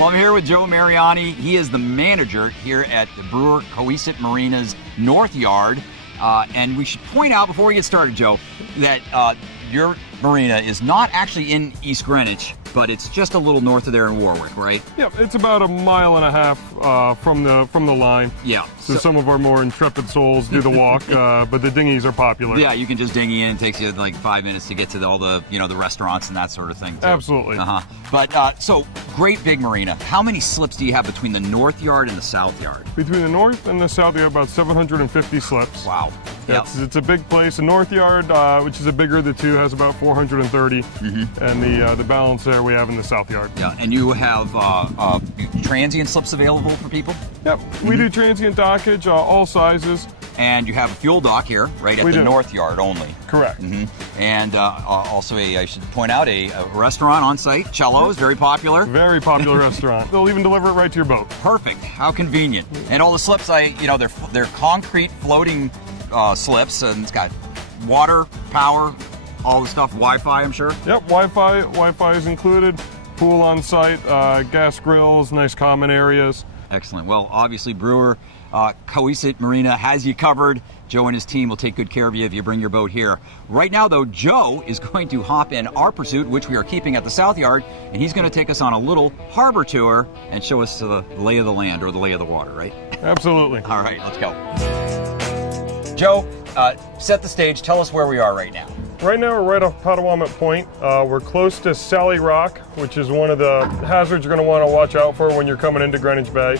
Well, I'm here with Joe Mariani. He is the manager here at the Brewer Cohasset Marina's North Yard. And we should point out before we get started, Joe, that your marina is not actually in East Greenwich, but it's just a little north of there in Warwick, right? Yep, it's about 1.5 miles from the line. Yeah. So some of our more intrepid souls do the walk, but the dinghies are popular. Yeah, you can just dinghy in. It takes you like 5 minutes to get to all the the restaurants and that sort of thing too. Absolutely. But so great big marina. How many slips do you have between the North Yard and the South Yard? Between the North and the South, you have about 750 slips. Wow. Yep. It's a big place. The North Yard, which is a bigger of the two, has about 430, and the balance there we have in the South Yard. Yeah, and you have transient slips available for people? Yep, we do transient dockage, all sizes. And you have a fuel dock here, right at the North Yard only. Correct. And also I should point out, a restaurant on site, Cello's, very popular. Very popular restaurant. They'll even deliver it right to your boat. Perfect. How convenient. And all the slips, they're concrete floating slips, and it's got water, power, all the stuff, Wi-Fi, I'm sure. Yep, Wi-Fi is included. Pool on site, gas grills, nice common areas. Excellent. Well, obviously Brewer Cohasset Marina has you covered. Joe and his team will take good care of you if you bring your boat here. Right now, though, Joe is going to hop in our pursuit, which we are keeping at the South Yard, and he's going to take us on a little harbor tour and show us the lay of the land, or the lay of the water, right? Absolutely. All right, let's go. Joe, set the stage. Tell us where we are right now. Right now we're right off Potawatomi Point. We're close to Sally Rock, which is one of the hazards you're going to want to watch out for when you're coming into Greenwich Bay.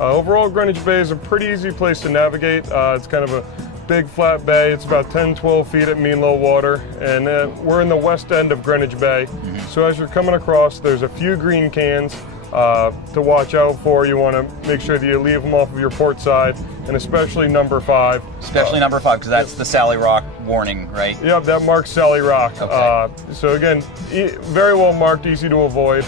Overall, Greenwich Bay is a pretty easy place to navigate. It's kind of a big flat bay. It's about 10-12 feet at mean low water, and we're in the west end of Greenwich Bay. So as you're coming across, there's a few green cans to watch out for. You want to make sure that you leave them off of your port side, and especially number 5. Especially number 5, because that's the Sally Rock warning, right? Yep, that marks Sally Rock. Okay. So again, very well marked, easy to avoid.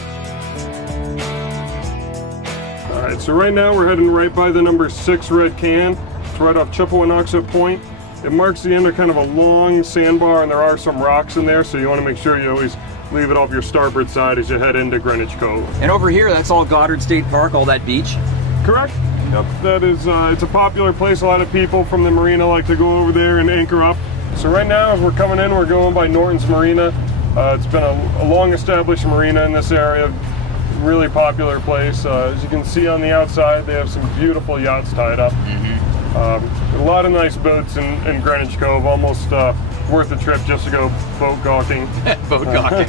All right, so right now we're heading right by the number 6 red can. It's right off Chippewa-Noxet Point. It marks the end of kind of a long sandbar, and there are some rocks in there, so you want to make sure you always leave it off your starboard side as you head into Greenwich Cove. And over here, that's all Goddard State Park, all that beach? Correct. Yep, that is, it's a popular place. A lot of people from the marina like to go over there and anchor up. So right now, as we're coming in, we're going by Norton's Marina. It's been a long-established marina in this area. Really popular place. As you can see on the outside, they have some beautiful yachts tied up. A lot of nice boats in Greenwich Cove, almost worth a trip just to go boat gawking. Boat gawking.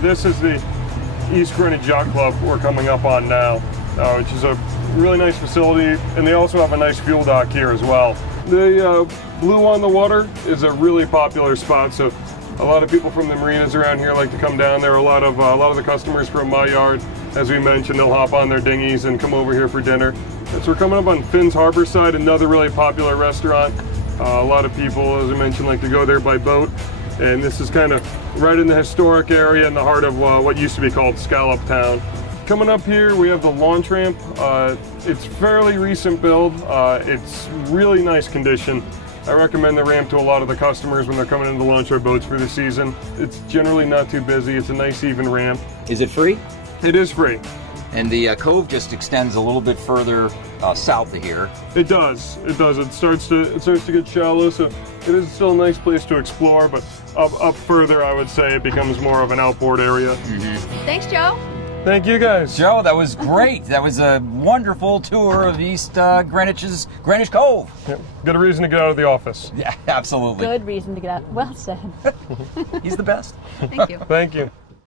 This is the East Greenwich Yacht Club we're coming up on now, which is a really nice facility, and they also have a nice fuel dock here as well. The Blue on the Water is a really popular spot, so a lot of people from the marinas around here like to come down there. A lot of the customers from my yard, as we mentioned, they'll hop on their dinghies and come over here for dinner. So we're coming up on Finn's Harbor Side, another really popular restaurant. A lot of people, as I mentioned, like to go there by boat, and this is kind of right in the historic area in the heart of what used to be called Scallop Town. Coming up here, we have the launch ramp. It's fairly recent build. It's really nice condition. I recommend the ramp to a lot of the customers when they're coming in to launch their boats for the season. It's generally not too busy. It's a nice even ramp. Is it free? It is free. And the cove just extends a little bit further south of here. It does. It does. It starts to get shallow, so it is still a nice place to explore. But up further, I would say it becomes more of an outboard area. Thanks, Joe. Thank you, guys. Joe, that was great. That was a wonderful tour of East Greenwich Cove. Yep. Got a reason to get out of the office. Yeah, absolutely. Good reason to get out. Well said. He's the best. Thank you. Thank you.